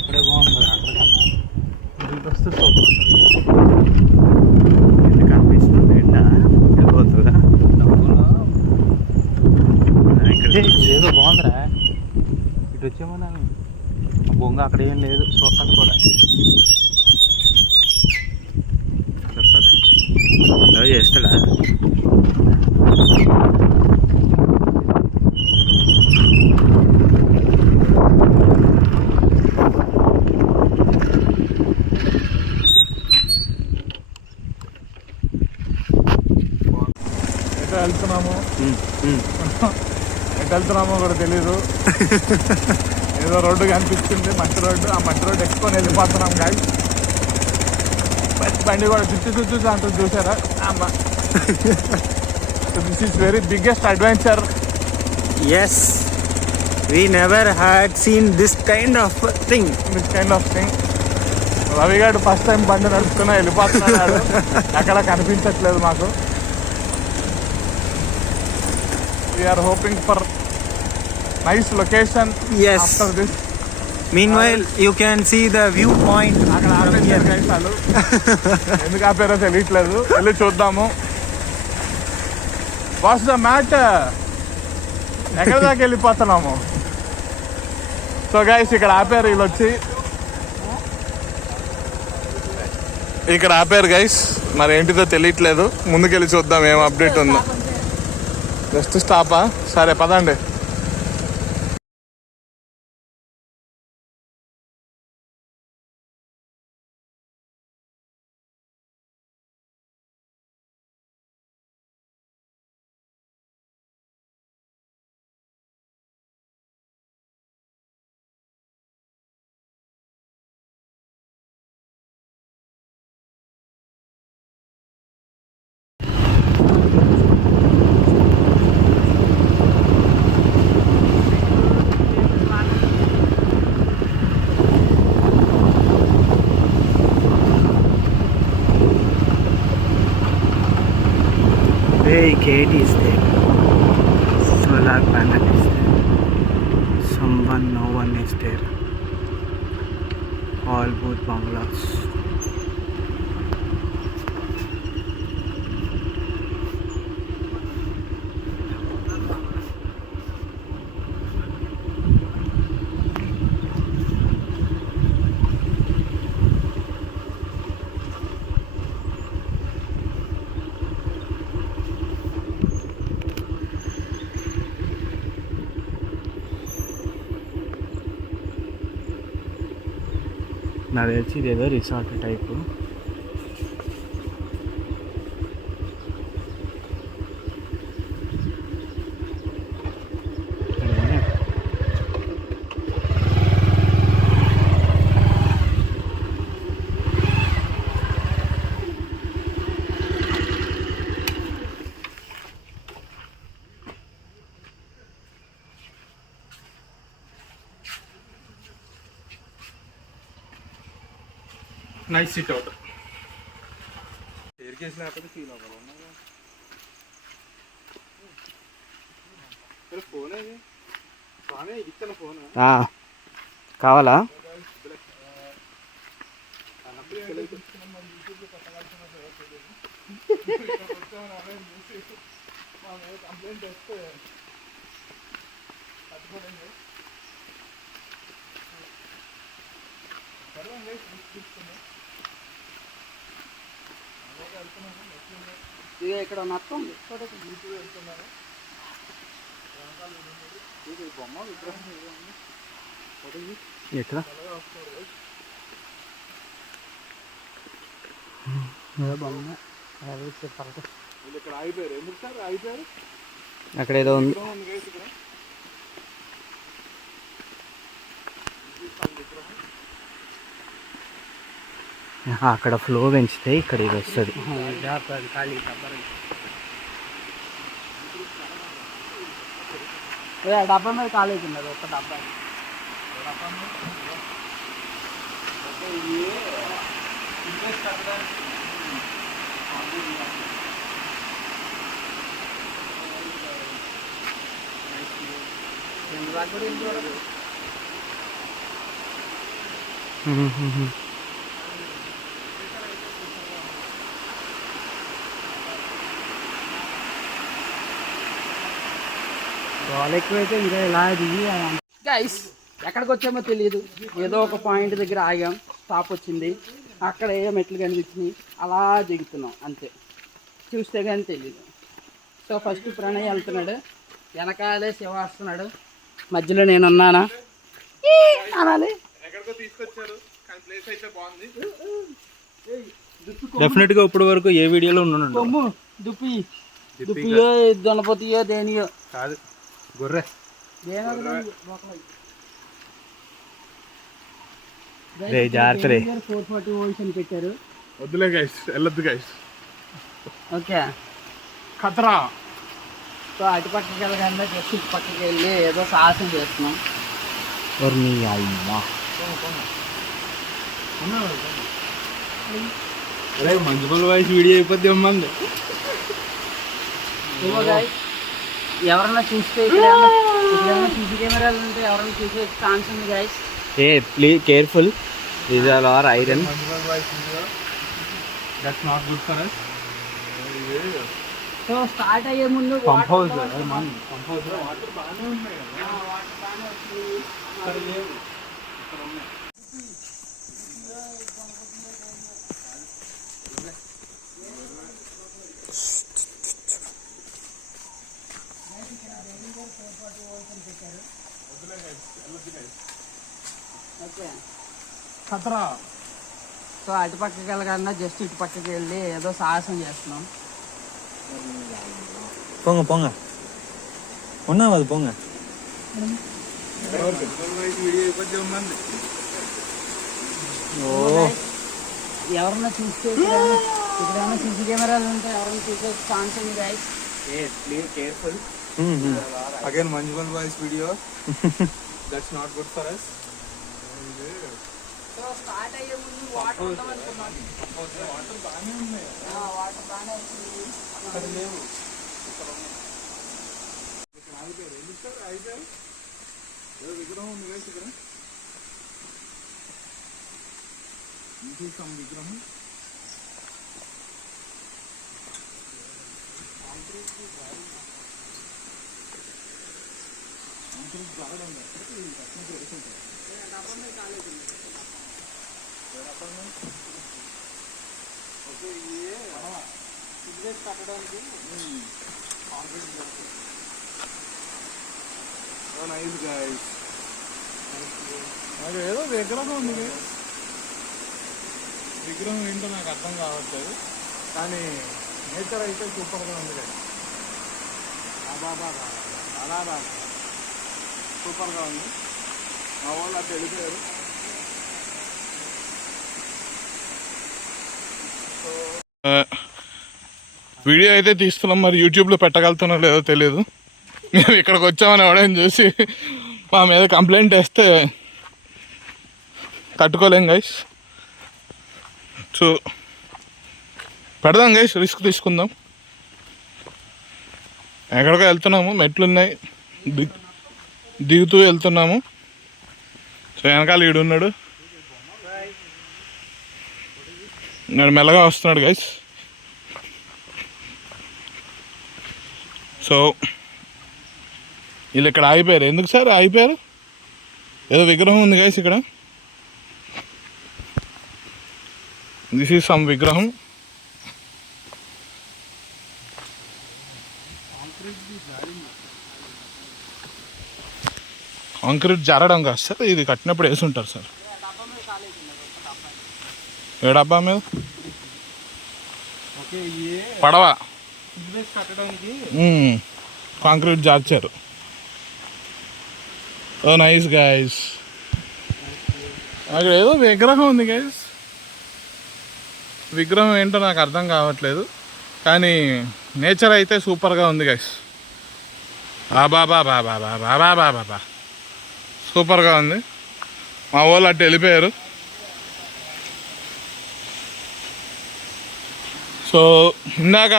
ఇప్పుడే బాగుంది కదా అక్కడికన్నా ఇంటికి వస్తే కనిపిస్తుంది ఎండా వెళ్ళిపోతుందా ఇక్కడ ఏదో బాగుందిరా. ఇటు వచ్చేమన్నా బొంగ అక్కడ ఏం లేదు చూడటానికి కూడా. ఇలా చేస్తాడా? వెళ్తున్నాము ఎటు వెళ్తున్నామో కూడా తెలీదు. ఏదో రోడ్డు కనిపించింది, మంచి రోడ్డు. ఆ మంచి రోడ్డు ఎక్కుకొని వెళ్ళిపోతున్నాం గాయస్. బండి కూడా చుట్టూ అంటూ చూసారా అమ్మ. This is very biggest adventure. Yes, we never had seen this kind of thing. Ravi గారు ఫస్ట్ టైం బండి నడుపుతున్నా వెళ్ళిపోతున్నాడు. ఎక్కడ కనిపించట్లేదు మాకు. We are hoping for nice location. Yes. After this. Meanwhile, you can see the viewpoint. అక్కడ ఆపేసారు గైసాలు. ఎందుకు ఆపారో తెలియట్లేదు. వెళ్ళి చూద్దాము. What's the matter? ఎక్కడ దాకా వెళ్ళిపోతున్నాము? సో గైస్ ఇక్కడ ఆపారు, వీళ్ళు వచ్చి ఇక్కడ ఆపారు గైస్. మరి ఏంటిదో తెలియట్లేదు. ముందుకెళ్ళి చూద్దాం ఏం అప్డేట్ ఉందో. జస్ట్ స్టాపా? సరే పదండి. Hey, gate is there. Solar panel is there. No one is there. All both bungalows. నాకు తెలిసి ఇదేదో resort type. Nice SIT out. Air case లేకపోతే ఫీల్ అవ్వాలి. ఫోన్ అది బాగానే ఇచ్చిన ఫోన్ కావాలా? కంప్లైంట్ చేస్తే తట్టుకోండి. ఇక్కడ నష్టం వెళ్తున్నాను. బొమ్మ విగ్రహం ఎక్కడ బొమ్మ ఇక్కడ ఆగిపోయారు. ఎందుకు సార్ ఆగిపోయారు? అక్కడ ఏదో ఉంది. అక్కడ ఫ్లో పెంచితే ఇక్కడ ఇది వస్తుంది. డబ్బా మీద కాలేజ్ ఉన్నది. ఒక డబ్బా చాలా ఎక్కువైతే ఇంకా ఇలా దిగి గైస్ ఎక్కడికి వచ్చామో తెలియదు. ఏదో ఒక పాయింట్ దగ్గర ఆగాం, స్టాప్ వచ్చింది, అక్కడ ఏ మెట్లు కనిపించినాయి, అలా దిగుతున్నాం అంతే. చూస్తే కానీ తెలియదు. సో ఫస్ట్ ప్రణయ్ వెళ్తున్నాడు, వెనకాలే శివ వస్తున్నాడు, మధ్యలో నేను ఉన్నానా అనాలి. డెఫినెట్గా ఇప్పటి వరకు ఏ వీడియోలో ఉన్నాను. కొమ్ము దుప్పియో దొనపోతియో దేనియో కాదు, గొర్రె. జాగ్రత్త 440 volts అని పెట్టారు. వద్దులే గైస్, వెళ్ళొద్దు గైస్. ఓకే ఖతరా. సో అటు పక్కకి వెళ్ళగానే జస్ట్ ఇటు పక్కకి వెళ్ళి ఏదో సాహసం చేస్తున్నాం. అరే మంజుమల్ వాయిస్ వీడియో అయిపోద్ది అమ్మంది. ఎవరన్నా చూస్తే ఇక్కడ సీసీ కెమెరాలు ఉంటే ఎవరైనా చూసే ఛాన్స్ ఉంది guys. A please careful, these are are iron. That's not good for us. So start అయ్యే ముందు పంప్ హౌస్ వాటర్ బాగానే ఉన్నాయి. ఖతరా. సో అటు పక్కకి వెళ్ళగానే జస్ట్ ఇటు పక్కకి వెళ్ళి ఏదో సాహసం చేస్తున్నాం. పోంగ పోంగ ఉన్నావు అది పోంగ. ఎవరన్నా చూస్తే ఇక్కడ సీసీ కెమెరాలు ఉంటే ఎవరైనా చూసే ఛాన్స్ ఉంది guys. Please careful. Again Manjummel voice video. That's not good for us. So start అయ్యే ముందు వాటర్ ఉంటాం అనుకున్నాం. వాటర్ బాగానే ఉన్నాయి. వాటర్ బాగానే వచ్చింది. అక్కడ లేవు. అయిపోయారు. ఏదో విగ్రహం ఉంది కదా ఇక్కడ. చూసాం విగ్రహం. కట్టడానికి నైస్ గైస్. నాకు ఏదో విగ్రహం ఉంది guys. విగ్రహం ఏంటో నాకు అర్థం కావట్లేదు, కానీ నేచర్ అయితే సూపర్గా ఉంది guys. బాబా సూపర్గా ఉంది. మా వాళ్ళు అటు వెళ్ళిపోయారు. వీడియో అయితే తీస్తున్నాం, మరి యూట్యూబ్లో పెట్టగలుగుతున్నా లేదో తెలియదు. మేము ఇక్కడికి వచ్చామని ఎవడని చూసి మా మీద కంప్లైంట్ వేస్తే తట్టుకోలేం గైస్. సో పెడదాం గైస్, రిస్క్ తీసుకుందాం. ఎక్కడికో వెళ్తున్నాము, మెట్లున్నాయి, దిగుతూ వెళ్తున్నాము. సో వెనకాల ఈడున్నాడు, నేను మెల్లగా వస్తున్నాడు గైస్. సో వీళ్ళు ఇక్కడ ఆగిపోయారు. ఎందుకు సార్ ఆగిపోయారు? ఏదో విగ్రహం ఉంది గైస్ ఇక్కడ. దిస్ ఈజ్ సమ్ విగ్రహం. కాంక్రీట్ జారడం కాదు సార్, ఇది కట్టినప్పుడు వేసి ఉంటారు సార్. ఏ డబ్బా మీద పడవ కట్టడానికి కాంక్రీట్ జార్చారు. ఓ నైస్ గైస్. అక్కడ ఏదో విగ్రహం ఉంది గైస్. విగ్రహం ఏంటో నాకు అర్థం కావట్లేదు, కానీ నేచర్ అయితే సూపర్గా ఉంది గైస్. బాబా సూపర్గా ఉంది. మా వాళ్ళు అటు వెళ్ళిపోయారు. సో ఇందాక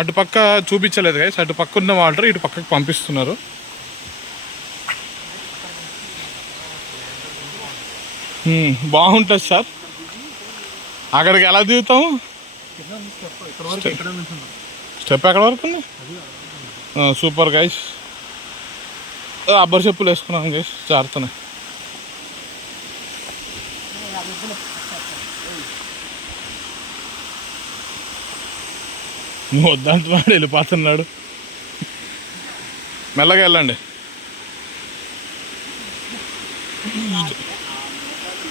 అటుపక్క చూపించలేదు గైస్, అటు పక్క ఉన్న వాటర్ ఇటు పక్కకు పంపిస్తున్నారు. బాగుంటుంది సార్. అక్కడికి ఎలా దిగుతాము? స్టెప్ ఎక్కడ వరకు ఉంది? Super guys. అబ్బర్ చెప్పులు వేసుకున్నాం గైస్, జారుతున్నాయి. నువ్వు వద్దంటున్నాడు, వెళ్ళిపోతున్నాడు. మెల్లగా వెళ్ళండి.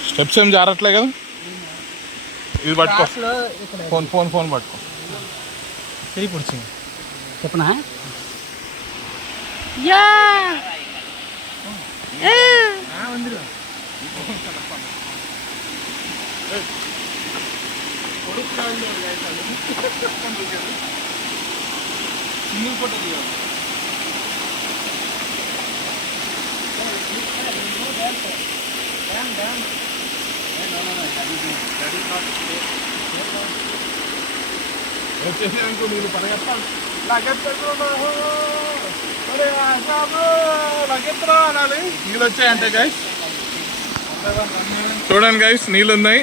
స్టెప్స్ ఏం జారట్లే కదా. ఇది పట్టుకో, ఫోన్ పట్టుకో. చెప్పనా? నీళ్ళు వచ్చాయంటే గైస్, చూడండి గైస్, నీళ్ళు ఉన్నాయి.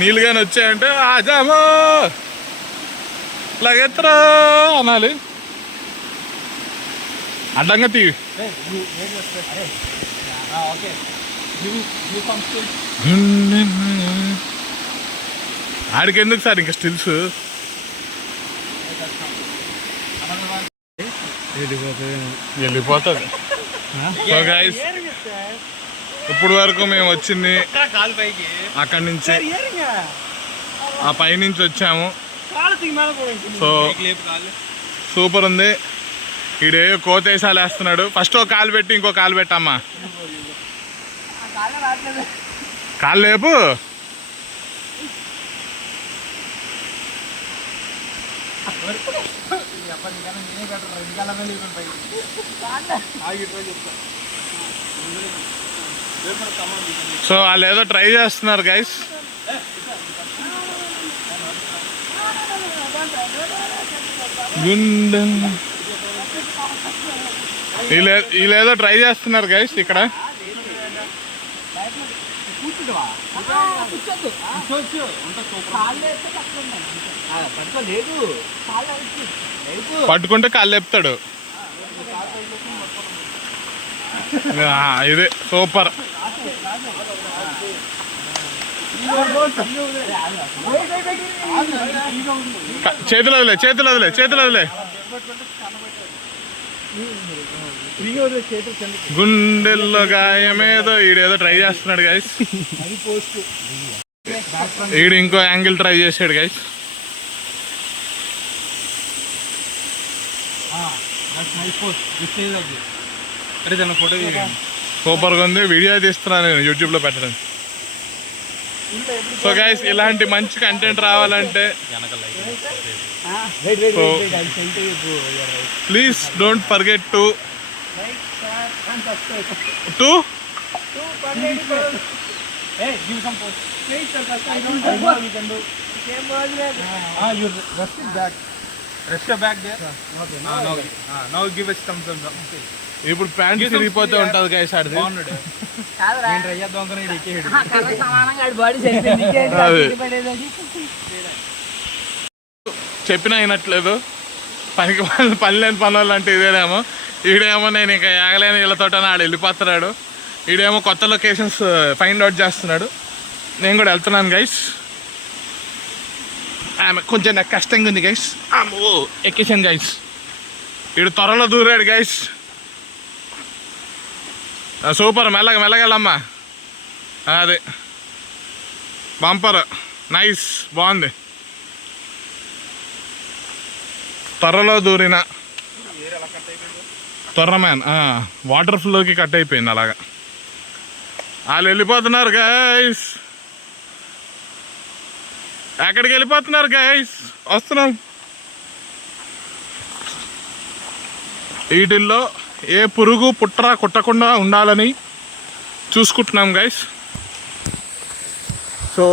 నీళ్ళు కానీ వచ్చాయంటే ఆజామో లగెత్రా అనాలి. అడ్డంగా తీవి. ఆడికి ఎందుకు సార్ ఇంకా స్టిల్స్? వెళ్ళిపోతుంది. సో గైస్, ఇప్పుడు వరకు మేము వచ్చింది అక్కడి నుంచి, ఆ పైనుంచి వచ్చాము. సో సూపర్ ఉంది. ఈడే కోతేసాలు వేస్తున్నాడు. ఫస్ట్ ఒక కాలు పెట్టి ఇంకో కాలు పెట్టమ్మా. కాలు లేపు. సో వాళ్ళు ఏదో ట్రై చేస్తున్నారు గైస్. వీళ్ళేదో ట్రై చేస్తున్నారు గైస్ ఇక్కడ. పట్టుకుంటే కాళ్ళు లేపుతాడు. ఇదే సూపర్. చేతులు వదిలే. గుండెల్లో గాయమేదో ఈడేదో ట్రై చేస్తున్నాడు గైస్. ఈడు ఇంకో యాంగిల్ ట్రై చేసాడు గైస్. సూపర్గా ఉంది. వీడియో తీస్తున్నాను నేను యూట్యూబ్లో పెట్టడానికి. సో గైస్, ఇలాంటి మంచి కంటెంట్ రావాలంటే ప్లీజ్ డోంట్ ఫర్గెట్ టు ఇప్పుడు ప్యాంట్ తిరిగిపోతే ఉంటుంది గైస్. ఆడిది చెప్పినా అయినట్లేదు. పని లేని పనులు అంటే ఇదేనేమో. ఈడేమో నేను ఇంకా ఆగలేని వీళ్ళతో ఆడు వెళ్ళిపోతున్నాడు. ఈడేమో కొత్త లొకేషన్స్ ఫైండ్ అవుట్ చేస్తున్నాడు. నేను కూడా వెళ్తున్నాను గైస్. ఆమె కొంచెం నాకు కష్టంగా ఉంది గైస్. ఎక్కేసాను గైస్. ఈడు త్వరలో దూరాడు గైస్. సూపర్. మెల్లగెళ్ళమ్మా. అదే బంపర్ నైస్, బాగుంది. త్వరలో దూరిన త్వరమ్యాన్ వాటర్ ఫ్లోకి కట్ అయిపోయింది అలాగా. వాళ్ళు వెళ్ళిపోతున్నారు గైస్. ఎక్కడికి వెళ్ళిపోతున్నారు గైస్? వస్తున్నాం. వీటిల్లో ఏ పురుగు పుట్ర కుట్టకుండా ఉండాలని చూసుకుంటున్నాం గైస్. సో